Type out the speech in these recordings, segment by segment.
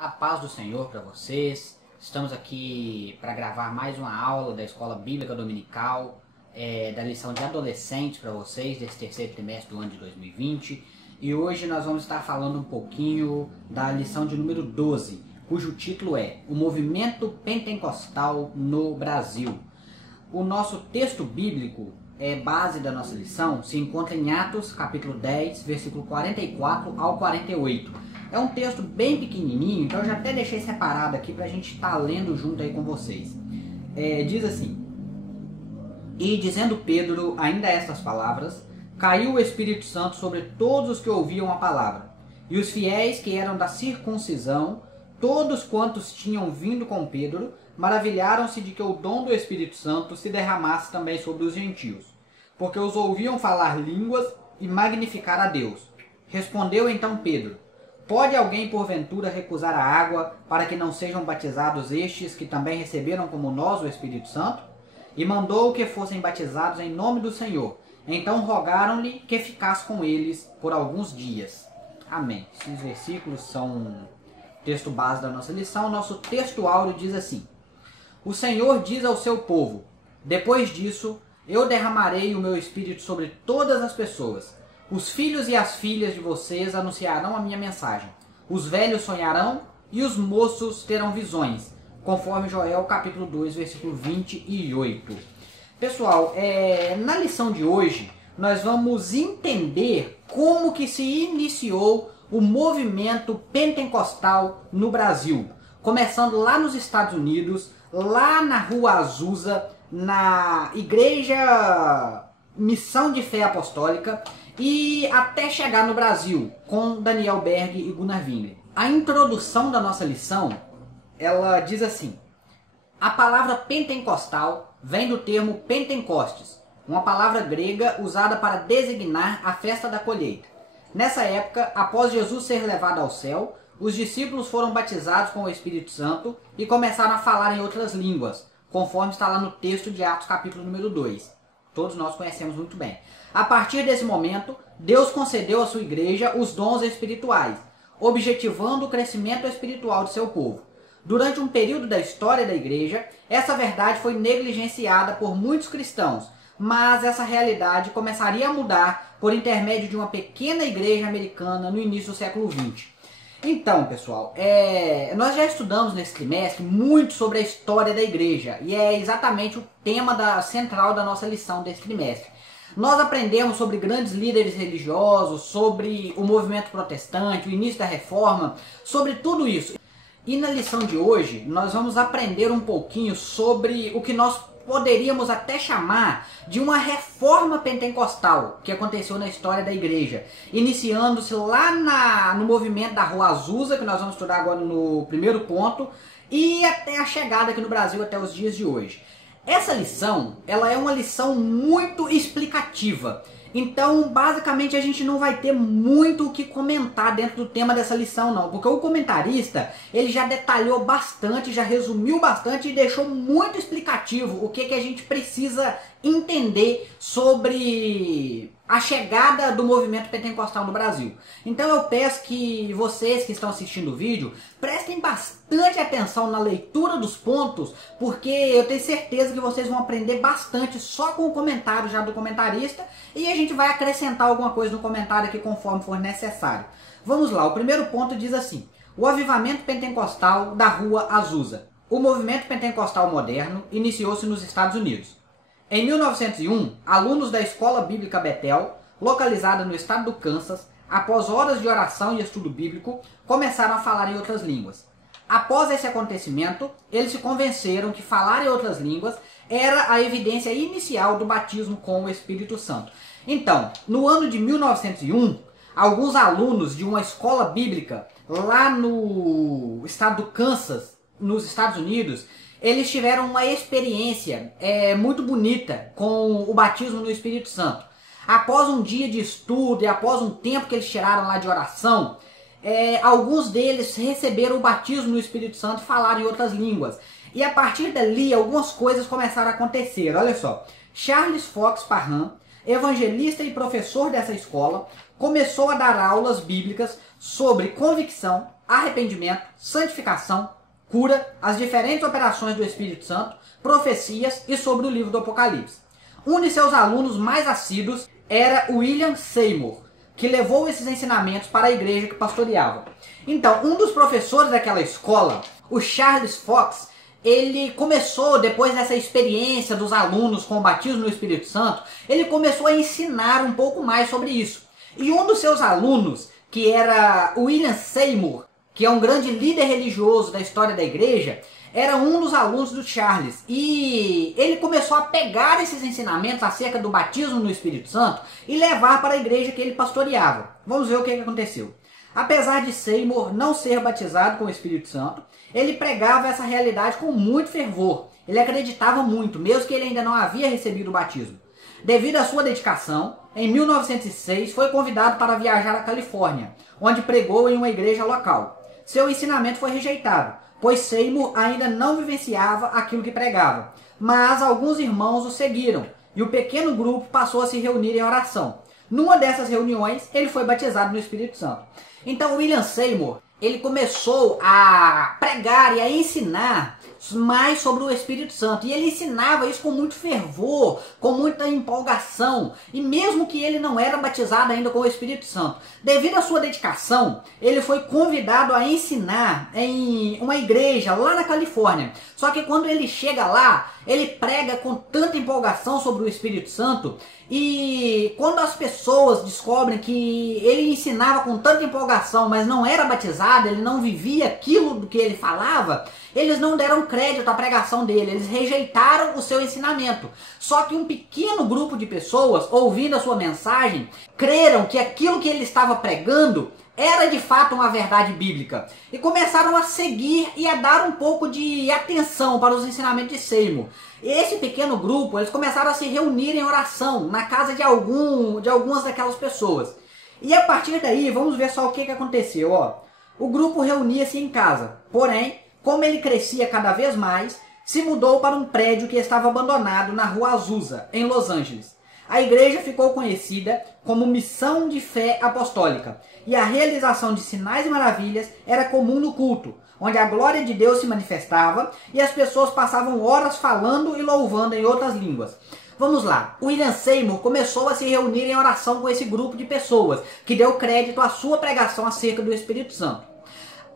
A paz do Senhor para vocês. Estamos aqui para gravar mais uma aula da Escola Bíblica Dominical, da lição de adolescente para vocês, desse terceiro trimestre do ano de 2020. E hoje nós vamos estar falando um pouquinho da lição de número 12, cujo título é O Movimento Pentecostal no Brasil. O nosso texto bíblico, base da nossa lição, se encontra em Atos, capítulo 10, versículo 44 ao 48. É um texto bem pequenininho, então eu já até deixei separado aqui para a gente estar lendo junto aí com vocês. Diz assim: E dizendo Pedro ainda estas palavras, caiu o Espírito Santo sobre todos os que ouviam a palavra. E os fiéis que eram da circuncisão, todos quantos tinham vindo com Pedro, maravilharam-se de que o dom do Espírito Santo se derramasse também sobre os gentios, porque os ouviam falar línguas e magnificar a Deus. Respondeu então Pedro: Pode alguém porventura recusar a água para que não sejam batizados estes que também receberam como nós o Espírito Santo? E mandou que fossem batizados em nome do Senhor. Então rogaram-lhe que ficasse com eles por alguns dias. Amém. Esses versículos são o texto base da nossa lição. Nosso texto áureo diz assim: O Senhor diz ao seu povo: Depois disso, eu derramarei o meu Espírito sobre todas as pessoas. Os filhos e as filhas de vocês anunciarão a minha mensagem. Os velhos sonharão e os moços terão visões, conforme Joel capítulo 2, versículo 28. Pessoal, na lição de hoje, nós vamos entender como que se iniciou o movimento pentecostal no Brasil. Começando lá nos Estados Unidos, lá na Rua Azusa, na Igreja Missão de Fé Apostólica, e até chegar no Brasil, com Daniel Berg e Gunnar Wingren. A introdução da nossa lição, ela diz assim: a palavra pentecostal vem do termo Pentecostes, uma palavra grega usada para designar a festa da colheita. Nessa época, após Jesus ser levado ao céu, os discípulos foram batizados com o Espírito Santo e começaram a falar em outras línguas, conforme está lá no texto de Atos capítulo número 2. Todos nós conhecemos muito bem. A partir desse momento, Deus concedeu à sua igreja os dons espirituais, objetivando o crescimento espiritual de seu povo. Durante um período da história da igreja, essa verdade foi negligenciada por muitos cristãos, mas essa realidade começaria a mudar por intermédio de uma pequena igreja americana no início do século XX. Então, pessoal, nós já estudamos nesse trimestre muito sobre a história da igreja, e é exatamente o tema central da nossa lição desse trimestre. Nós aprendemos sobre grandes líderes religiosos, sobre o movimento protestante, o início da reforma, sobre tudo isso. E na lição de hoje, nós vamos aprender um pouquinho sobre o que nós poderíamos até chamar de uma reforma pentecostal que aconteceu na história da igreja, iniciando-se lá no movimento da Rua Azusa, que nós vamos estudar agora no primeiro ponto, e até a chegada aqui no Brasil até os dias de hoje. Essa lição, ela é uma lição muito explicativa. Então, basicamente, a gente não vai ter muito o que comentar dentro do tema dessa lição, não. Porque o comentarista, ele já detalhou bastante, já resumiu bastante e deixou muito explicativo o que a gente precisa entender sobre a chegada do movimento pentecostal no Brasil. Então eu peço que vocês que estão assistindo o vídeo prestem bastante atenção na leitura dos pontos, porque eu tenho certeza que vocês vão aprender bastante só com o comentário já do comentarista, e a gente vai acrescentar alguma coisa no comentário aqui conforme for necessário. Vamos lá, o primeiro ponto diz assim: o avivamento pentecostal da Rua Azusa. O movimento pentecostal moderno iniciou-se nos Estados Unidos. Em 1901, alunos da Escola Bíblica Bethel, localizada no estado do Kansas, após horas de oração e estudo bíblico, começaram a falar em outras línguas. Após esse acontecimento, eles se convenceram que falar em outras línguas era a evidência inicial do batismo com o Espírito Santo. Então, no ano de 1901, alguns alunos de uma escola bíblica lá no estado do Kansas, nos Estados Unidos, eles tiveram uma experiência muito bonita com o batismo no Espírito Santo. Após um dia de estudo e após um tempo que eles tiraram lá de oração, alguns deles receberam o batismo no Espírito Santo e falaram em outras línguas. E a partir dali, algumas coisas começaram a acontecer. Olha só, Charles Fox Parham, evangelista e professor dessa escola, começou a dar aulas bíblicas sobre convicção, arrependimento, santificação, cura, as diferentes operações do Espírito Santo, profecias e sobre o livro do Apocalipse. Um de seus alunos mais assíduos era William Seymour, que levou esses ensinamentos para a igreja que pastoreava. Então, um dos professores daquela escola, o Charles Fox, ele começou, depois dessa experiência dos alunos com o batismo no Espírito Santo, ele começou a ensinar um pouco mais sobre isso. E um dos seus alunos, que era William Seymour, que é um grande líder religioso da história da igreja, era um dos alunos do Charles. E ele começou a pegar esses ensinamentos acerca do batismo no Espírito Santo e levar para a igreja que ele pastoreava. Vamos ver o que aconteceu. Apesar de Seymour não ser batizado com o Espírito Santo, ele pregava essa realidade com muito fervor. Ele acreditava muito, mesmo que ele ainda não havia recebido o batismo. Devido à sua dedicação, em 1906 foi convidado para viajar à Califórnia, onde pregou em uma igreja local. Seu ensinamento foi rejeitado, pois Seymour ainda não vivenciava aquilo que pregava. Mas alguns irmãos o seguiram, e o pequeno grupo passou a se reunir em oração. Numa dessas reuniões, ele foi batizado no Espírito Santo. Então, William Seymour, ele começou a pregar e a ensinar mais sobre o Espírito Santo. E ele ensinava isso com muito fervor, com muita empolgação. E mesmo que ele não era batizado ainda com o Espírito Santo, devido à sua dedicação, ele foi convidado a ensinar em uma igreja lá na Califórnia. Só que quando ele chega lá, ele prega com tanta empolgação sobre o Espírito Santo. E quando as pessoas descobrem que ele ensinava com tanta empolgação, mas não era batizado, ele não vivia aquilo do que ele falava, eles não deram crédito à pregação dele, eles rejeitaram o seu ensinamento. Só que um pequeno grupo de pessoas, ouvindo a sua mensagem, creram que aquilo que ele estava pregando era de fato uma verdade bíblica. E começaram a seguir e a dar um pouco de atenção para os ensinamentos de Seymour. Esse pequeno grupo, eles começaram a se reunir em oração na casa de algumas daquelas pessoas. E a partir daí, vamos ver só o que aconteceu. O grupo reunia-se em casa, porém, como ele crescia cada vez mais, se mudou para um prédio que estava abandonado na Rua Azusa, em Los Angeles. A igreja ficou conhecida como Missão de Fé Apostólica, e a realização de sinais e maravilhas era comum no culto, onde a glória de Deus se manifestava e as pessoas passavam horas falando e louvando em outras línguas. Vamos lá, William Seymour começou a se reunir em oração com esse grupo de pessoas, que deu crédito à sua pregação acerca do Espírito Santo.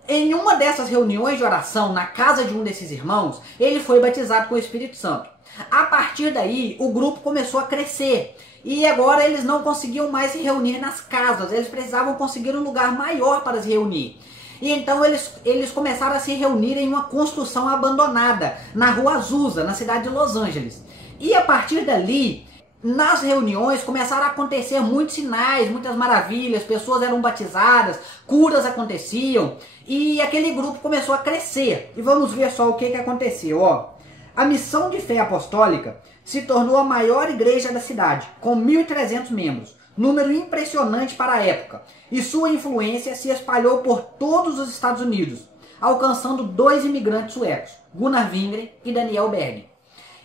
Em uma dessas reuniões de oração, na casa de um desses irmãos, ele foi batizado com o Espírito Santo. A partir daí, o grupo começou a crescer. E agora eles não conseguiam mais se reunir nas casas, eles precisavam conseguir um lugar maior para se reunir. E então eles começaram a se reunir em uma construção abandonada, na Rua Azusa, na cidade de Los Angeles. E a partir dali, nas reuniões começaram a acontecer muitos sinais, muitas maravilhas, pessoas eram batizadas, curas aconteciam, e aquele grupo começou a crescer. E vamos ver só o que aconteceu. A Missão de Fé Apostólica se tornou a maior igreja da cidade, com 1.300 membros, número impressionante para a época, e sua influência se espalhou por todos os Estados Unidos, alcançando 2 imigrantes suecos, Gunnar Wingren e Daniel Berg.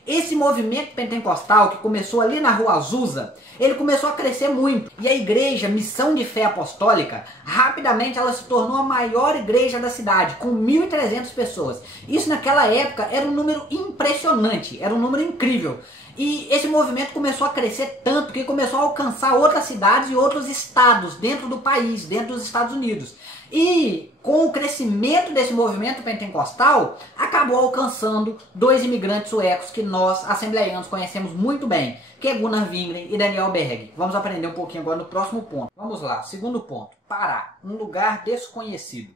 Esse movimento pentecostal que começou ali na Rua Azusa, ele começou a crescer muito. E a igreja Missão de Fé Apostólica, rapidamente ela se tornou a maior igreja da cidade, com 1.300 pessoas. Isso naquela época era um número impressionante, era um número incrível. E esse movimento começou a crescer tanto que começou a alcançar outras cidades e outros estados dentro do país, dentro dos Estados Unidos. E com o crescimento desse movimento pentecostal, acabou alcançando 2 imigrantes suecos que nós, assembleianos, conhecemos muito bem, que é Gunnar Wingren e Daniel Berg. Vamos aprender um pouquinho agora no próximo ponto. Vamos lá, segundo ponto. Pará, um lugar desconhecido.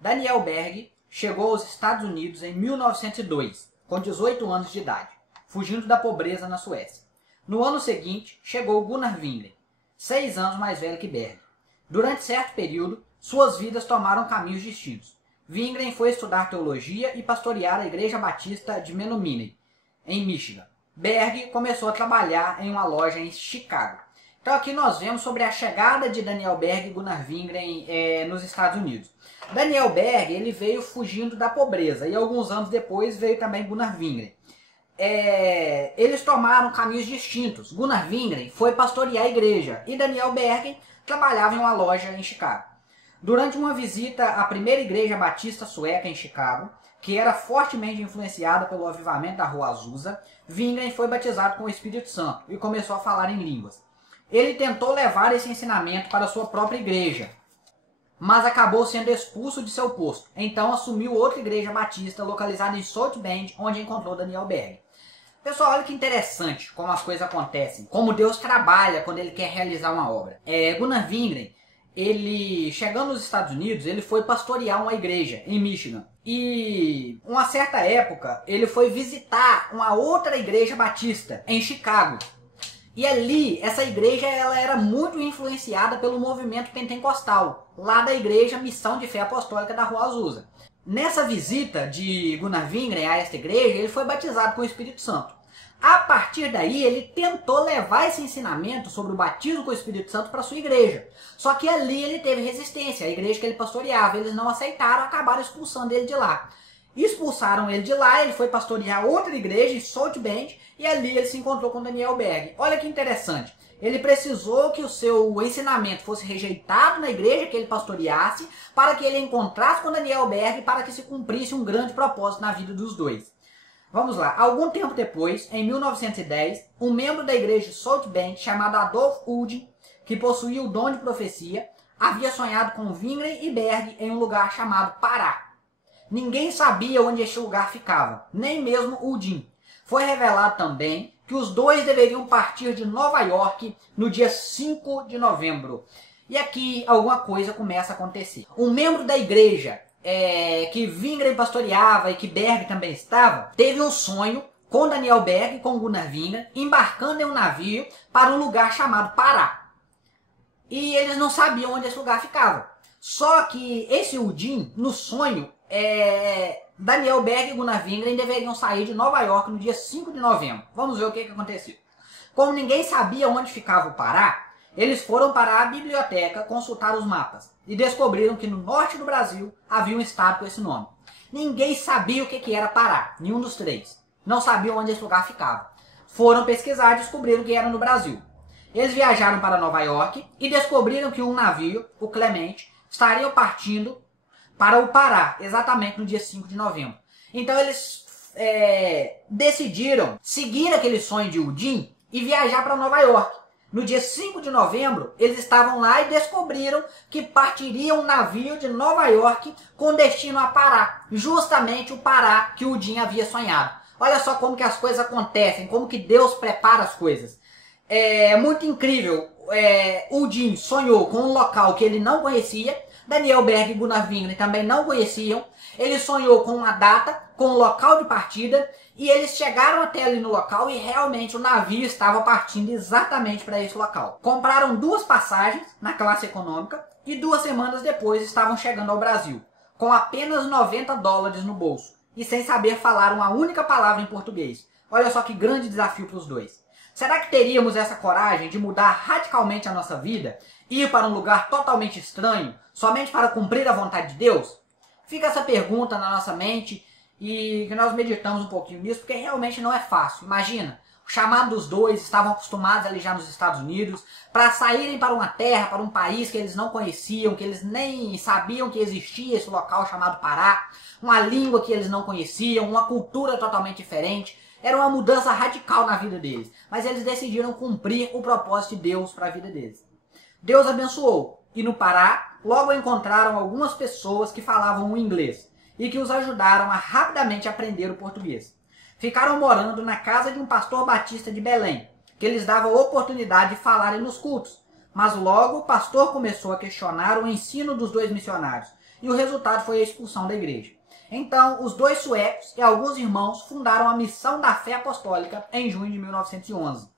Daniel Berg chegou aos Estados Unidos em 1902, com 18 anos de idade, fugindo da pobreza na Suécia. No ano seguinte, chegou Gunnar Wingren, 6 anos mais velho que Berg. Durante certo período, suas vidas tomaram caminhos distintos. Wingren foi estudar teologia e pastorear a Igreja Batista de Menominee, em Michigan. Berg começou a trabalhar em uma loja em Chicago. Então aqui nós vemos sobre a chegada de Daniel Berg e Gunnar Wingren nos Estados Unidos. Daniel Berg ele veio fugindo da pobreza e alguns anos depois veio também Gunnar Wingren. Eles tomaram caminhos distintos. Gunnar Wingren foi pastorear a igreja e Daniel Berg trabalhava em uma loja em Chicago. Durante uma visita à primeira igreja batista sueca em Chicago, que era fortemente influenciada pelo avivamento da Rua Azusa, Wingren foi batizado com o Espírito Santo e começou a falar em línguas. Ele tentou levar esse ensinamento para a sua própria igreja, mas acabou sendo expulso de seu posto. Então assumiu outra igreja batista localizada em South Bend, onde encontrou Daniel Berg. Pessoal, olha que interessante como as coisas acontecem, como Deus trabalha quando Ele quer realizar uma obra. Gunnar Wingren, ele, chegando nos Estados Unidos, ele foi pastorear uma igreja em Michigan. E, uma certa época, ele foi visitar uma outra igreja batista em Chicago. E ali, essa igreja ela era muito influenciada pelo movimento pentecostal, lá da igreja Missão de Fé Apostólica da Rua Azusa. Nessa visita de Gunnar Wingren a esta igreja, ele foi batizado com o Espírito Santo. A partir daí, ele tentou levar esse ensinamento sobre o batismo com o Espírito Santo para sua igreja. Só que ali ele teve resistência, a igreja que ele pastoreava, eles não aceitaram, acabaram expulsando ele de lá. Expulsaram ele de lá, ele foi pastorear outra igreja em South Bend, e ali ele se encontrou com Daniel Berg. Olha que interessante, ele precisou que o seu ensinamento fosse rejeitado na igreja que ele pastoreasse, para que ele encontrasse com Daniel Berg, para que se cumprisse um grande propósito na vida dos dois. Vamos lá, algum tempo depois, em 1910, um membro da igreja de South Bend, chamado Adolf Uldin, que possuía o dom de profecia, havia sonhado com Wingren e Berg em um lugar chamado Pará. Ninguém sabia onde este lugar ficava, nem mesmo Uldin. Foi revelado também que os dois deveriam partir de Nova York no dia 5 de novembro. E aqui alguma coisa começa a acontecer. Um membro da igreja que Wingren pastoreava e que Berg também estava, teve um sonho com Daniel Berg e com Gunnar Wingren, embarcando em um navio para um lugar chamado Pará. E eles não sabiam onde esse lugar ficava. Só que esse Uldin, no sonho, Daniel Berg e Gunnar Wingren deveriam sair de Nova York no dia 5 de novembro. Vamos ver o que aconteceu. Como ninguém sabia onde ficava o Pará, eles foram para a biblioteca consultar os mapas e descobriram que no norte do Brasil havia um estado com esse nome. Ninguém sabia o que era Pará, nenhum dos três. Não sabiam onde esse lugar ficava. Foram pesquisar e descobriram que era no Brasil. Eles viajaram para Nova York e descobriram que um navio, o Clemente, estaria partindo para o Pará, exatamente no dia 5 de novembro. Então eles decidiram seguir aquele sonho de Uldin e viajar para Nova York. No dia 5 de novembro, eles estavam lá e descobriram que partiria um navio de Nova York com destino a Pará. Justamente o Pará que Uldin havia sonhado. Olha só como que as coisas acontecem, como que Deus prepara as coisas. É muito incrível. Uldin sonhou com um local que ele não conhecia. Daniel Berg e Gunnar Wingren também não conheciam. Ele sonhou com uma data, com um local de partida. E eles chegaram até ali no local e realmente o navio estava partindo exatamente para esse local. Compraram 2 passagens na classe econômica e 2 semanas depois estavam chegando ao Brasil, com apenas $90 no bolso e sem saber falar uma única palavra em português. Olha só que grande desafio para os dois. Será que teríamos essa coragem de mudar radicalmente a nossa vida e ir para um lugar totalmente estranho, somente para cumprir a vontade de Deus? Fica essa pergunta na nossa mente e que nós meditamos um pouquinho nisso, porque realmente não é fácil. Imagina, o chamado dos dois, estavam acostumados ali já nos Estados Unidos, para saírem para uma terra, para um país que eles não conheciam, que eles nem sabiam que existia esse local chamado Pará, uma língua que eles não conheciam, uma cultura totalmente diferente. Era uma mudança radical na vida deles, mas eles decidiram cumprir o propósito de Deus para a vida deles. Deus abençoou, e no Pará, logo encontraram algumas pessoas que falavam o inglês, e que os ajudaram a rapidamente aprender o português. Ficaram morando na casa de um pastor batista de Belém, que lhes dava a oportunidade de falarem nos cultos. Mas logo o pastor começou a questionar o ensino dos 2 missionários, e o resultado foi a expulsão da igreja. Então, os 2 suecos e alguns irmãos fundaram a Missão da Fé Apostólica em junho de 1911.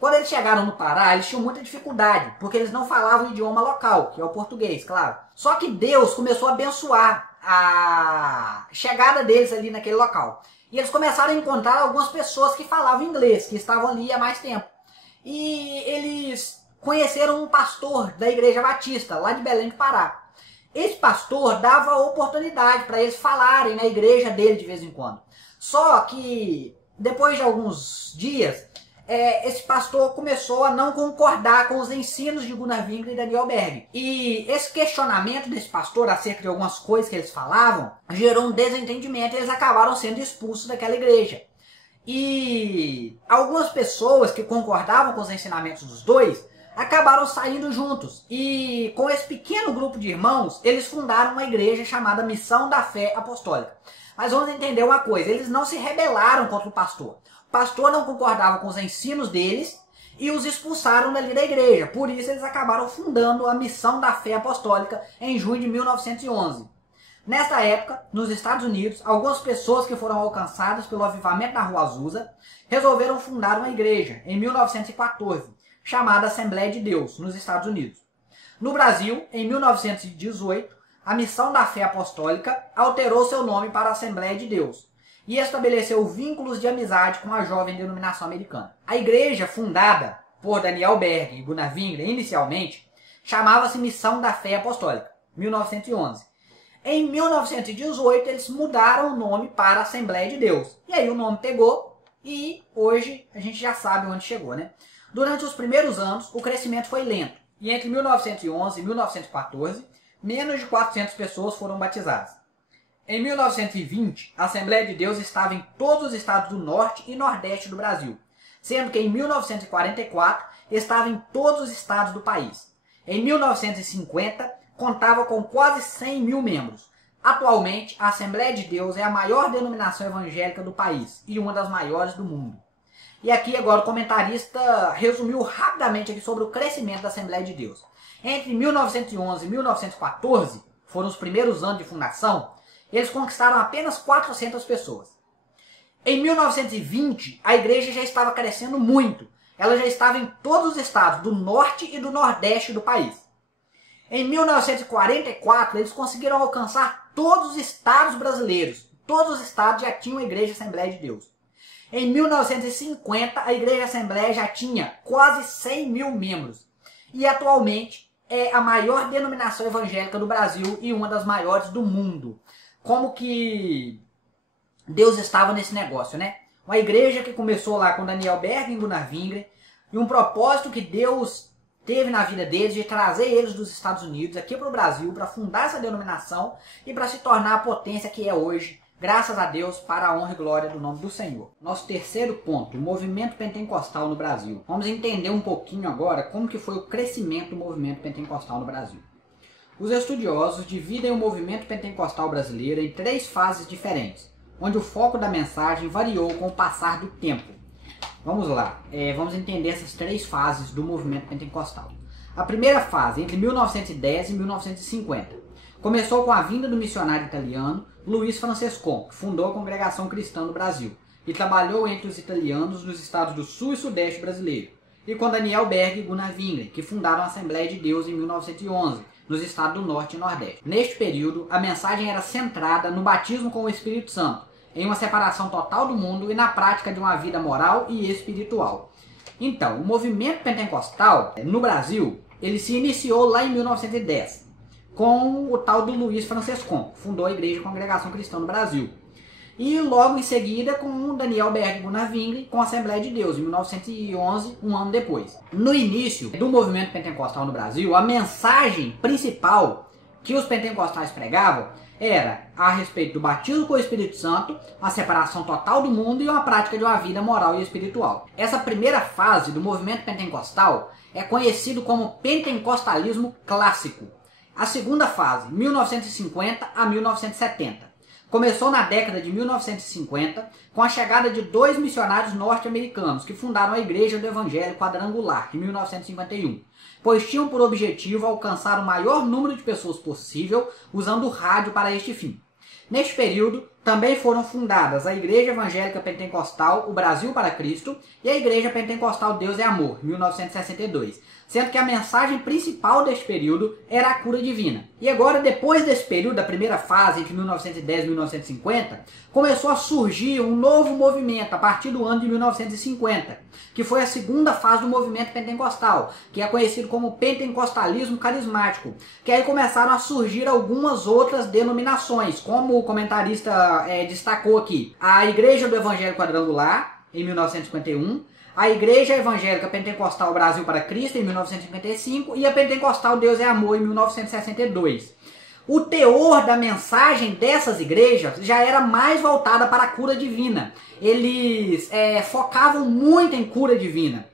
Quando eles chegaram no Pará, eles tinham muita dificuldade, porque eles não falavam o idioma local, que é o português, claro. Só que Deus começou a abençoar a chegada deles ali naquele local. E eles começaram a encontrar algumas pessoas que falavam inglês, que estavam ali há mais tempo. E eles conheceram um pastor da igreja batista, lá de Belém do Pará. Esse pastor dava oportunidade para eles falarem na igreja dele de vez em quando. Só que, depois de alguns dias, esse pastor começou a não concordar com os ensinos de Gunnar Wingre e Daniel Berg. E esse questionamento desse pastor acerca de algumas coisas que eles falavam gerou um desentendimento e eles acabaram sendo expulsos daquela igreja. E algumas pessoas que concordavam com os ensinamentos dos dois acabaram saindo juntos. E com esse pequeno grupo de irmãos, eles fundaram uma igreja chamada Missão da Fé Apostólica. Mas vamos entender uma coisa, eles não se rebelaram contra o pastor. O pastor não concordava com os ensinos deles e os expulsaram dali da igreja. Por isso eles acabaram fundando a Missão da Fé Apostólica em junho de 1911. Nesta época, nos Estados Unidos, algumas pessoas que foram alcançadas pelo avivamento da Rua Azusa resolveram fundar uma igreja em 1914, chamada Assembleia de Deus, nos Estados Unidos. No Brasil, em 1918, a Missão da Fé Apostólica alterou seu nome para Assembleia de Deus e estabeleceu vínculos de amizade com a jovem denominação americana. A igreja, fundada por Daniel Berg e Gunnar Wingre inicialmente, chamava-se Missão da Fé Apostólica, 1911. Em 1918, eles mudaram o nome para Assembleia de Deus. E aí o nome pegou e hoje a gente já sabe onde chegou, né? Durante os primeiros anos, o crescimento foi lento. E entre 1911 e 1914, menos de 400 pessoas foram batizadas. Em 1920, a Assembleia de Deus estava em todos os estados do norte e nordeste do Brasil, sendo que em 1944 estava em todos os estados do país. Em 1950, contava com quase 100 mil membros. Atualmente, a Assembleia de Deus é a maior denominação evangélica do país e uma das maiores do mundo. E aqui agora o comentarista resumiu rapidamente aqui sobre o crescimento da Assembleia de Deus. Entre 1911 e 1914, foram os primeiros anos de fundação, eles conquistaram apenas 400 pessoas. Em 1920, a igreja já estava crescendo muito. Ela já estava em todos os estados do norte e do nordeste do país. Em 1944, eles conseguiram alcançar todos os estados brasileiros. Todos os estados já tinham a Igreja Assembleia de Deus. Em 1950, a Igreja Assembleia já tinha quase 100 mil membros. E atualmente é a maior denominação evangélica do Brasil e uma das maiores do mundo. Como que Deus estava nesse negócio, né? Uma igreja que começou lá com Daniel Berg e Gunnar Wingre, e um propósito que Deus teve na vida deles de trazer eles dos Estados Unidos aqui para o Brasil, para fundar essa denominação e para se tornar a potência que é hoje, graças a Deus, para a honra e glória do nome do Senhor. Nosso terceiro ponto, o movimento pentecostal no Brasil. Vamos entender um pouquinho agora como que foi o crescimento do movimento pentecostal no Brasil. Os estudiosos dividem o movimento pentecostal brasileiro em 3 fases diferentes, onde o foco da mensagem variou com o passar do tempo. Vamos lá, vamos entender essas 3 fases do movimento pentecostal. A primeira fase, entre 1910 e 1950, começou com a vinda do missionário italiano Luiz Francescon, que fundou a Congregação Cristã no Brasil e trabalhou entre os italianos nos estados do sul e sudeste brasileiro, e com Daniel Berg e Gunnar Wingre, que fundaram a Assembleia de Deus em 1911, nos estados do norte e nordeste. Neste período, a mensagem era centrada no batismo com o Espírito Santo, em uma separação total do mundo e na prática de uma vida moral e espiritual. Então, o movimento pentecostal no Brasil, ele se iniciou lá em 1910, com o tal do Luiz Francescon, que fundou a Igreja Congregação Cristã no Brasil. E logo em seguida com Daniel Berg e Gunnar Wingre, com a Assembleia de Deus, em 1911, um ano depois. No início do movimento pentecostal no Brasil, a mensagem principal que os pentecostais pregavam era a respeito do batismo com o Espírito Santo, a separação total do mundo e uma prática de uma vida moral e espiritual. Essa primeira fase do movimento pentecostal é conhecido como pentecostalismo clássico. A segunda fase, 1950 a 1970. Começou na década de 1950 com a chegada de 2 missionários norte-americanos que fundaram a Igreja do Evangelho Quadrangular, em 1951, pois tinham por objetivo alcançar o maior número de pessoas possível usando o rádio para este fim. Neste período, também foram fundadas a Igreja Evangélica Pentecostal O Brasil para Cristo e a Igreja Pentecostal Deus é Amor, 1962, sendo que a mensagem principal deste período era a cura divina. E agora, depois desse período, da primeira fase, entre 1910 e 1950, começou a surgir um novo movimento a partir do ano de 1950, que foi a segunda fase do movimento pentecostal, que é conhecido como pentecostalismo carismático, que aí começaram a surgir algumas outras denominações, como o comentarista destacou aqui, a Igreja do Evangelho Quadrangular, em 1951, a Igreja Evangélica Pentecostal Brasil para Cristo, em 1955, e a Pentecostal Deus é Amor, em 1962. O teor da mensagem dessas igrejas já era mais voltada para a cura divina. Eles focavam muito em cura divina.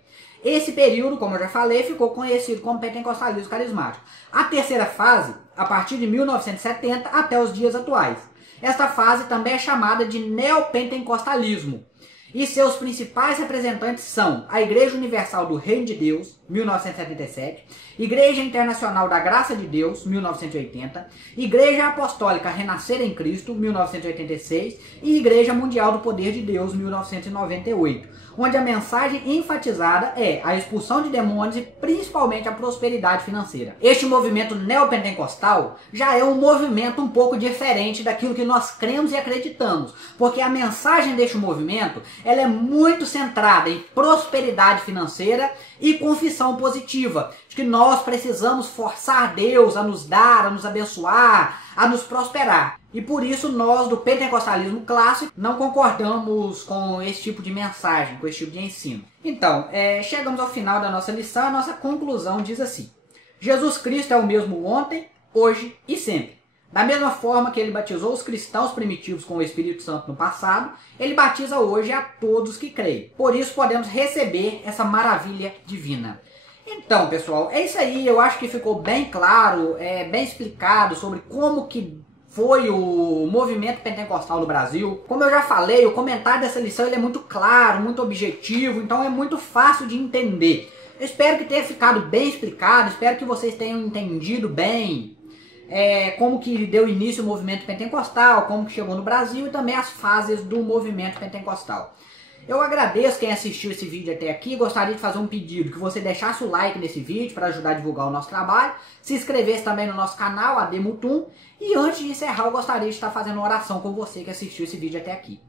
Esse período, como eu já falei, ficou conhecido como pentecostalismo carismático. A terceira fase, a partir de 1970 até os dias atuais. Esta fase também é chamada de neopentecostalismo. E seus principais representantes são a Igreja Universal do Reino de Deus, 1977, Igreja Internacional da Graça de Deus, 1980, Igreja Apostólica Renascer em Cristo, 1986 e Igreja Mundial do Poder de Deus, 1998, onde a mensagem enfatizada é a expulsão de demônios e principalmente a prosperidade financeira. Este movimento neopentecostal já é um movimento um pouco diferente daquilo que nós cremos e acreditamos, porque a mensagem deste movimento ela é muito centrada em prosperidade financeira e confissão positiva, de que nós precisamos forçar Deus a nos dar, a nos abençoar, a nos prosperar. E por isso nós do pentecostalismo clássico não concordamos com esse tipo de mensagem, com esse tipo de ensino. Então, chegamos ao final da nossa lição, a nossa conclusão diz assim: Jesus Cristo é o mesmo ontem, hoje e sempre. Da mesma forma que ele batizou os cristãos primitivos com o Espírito Santo no passado, ele batiza hoje a todos que creem. Por isso podemos receber essa maravilha divina. Então, pessoal, é isso aí. Eu acho que ficou bem claro, bem explicado sobre como que foi o movimento pentecostal no Brasil. Como eu já falei, o comentário dessa lição ele é muito claro, muito objetivo, então é muito fácil de entender. Eu espero que tenha ficado bem explicado, espero que vocês tenham entendido bem como que deu início o movimento pentecostal, como que chegou no Brasil e também as fases do movimento pentecostal. Eu agradeço quem assistiu esse vídeo até aqui, gostaria de fazer um pedido, que você deixasse o like nesse vídeo para ajudar a divulgar o nosso trabalho, se inscrevesse também no nosso canal, AD Mutum, e antes de encerrar eu gostaria de estar fazendo uma oração com você que assistiu esse vídeo até aqui.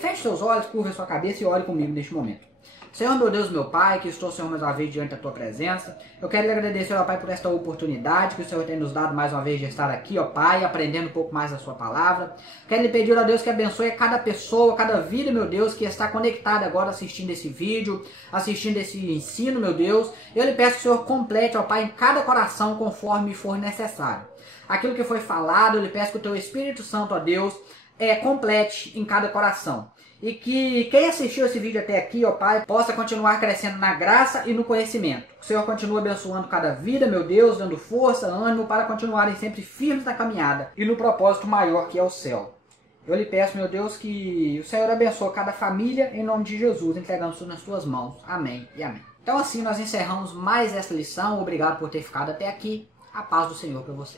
Feche seus olhos, curva sua cabeça e ore comigo neste momento. Senhor, meu Deus, meu Pai, que estou, Senhor, mais uma vez diante da Tua presença. Eu quero lhe agradecer, ó Pai, por esta oportunidade que o Senhor tem nos dado mais uma vez de estar aqui, ó Pai, aprendendo um pouco mais da Sua palavra. Quero lhe pedir, ó Deus, que abençoe cada pessoa, cada vida, meu Deus, que está conectada agora assistindo esse vídeo, assistindo esse ensino, meu Deus. Eu lhe peço que o Senhor complete, ó Pai, em cada coração conforme for necessário. Aquilo que foi falado, eu lhe peço que o Teu Espírito Santo, ó Deus, complete em cada coração. E que quem assistiu esse vídeo até aqui, ó Pai, possa continuar crescendo na graça e no conhecimento. Que o Senhor continue abençoando cada vida, meu Deus, dando força, ânimo para continuarem sempre firmes na caminhada e no propósito maior que é o céu. Eu lhe peço, meu Deus, que o Senhor abençoe cada família em nome de Jesus, entregando tudo nas Tuas mãos. Amém e amém. Então assim nós encerramos mais essa lição. Obrigado por ter ficado até aqui. A paz do Senhor para você.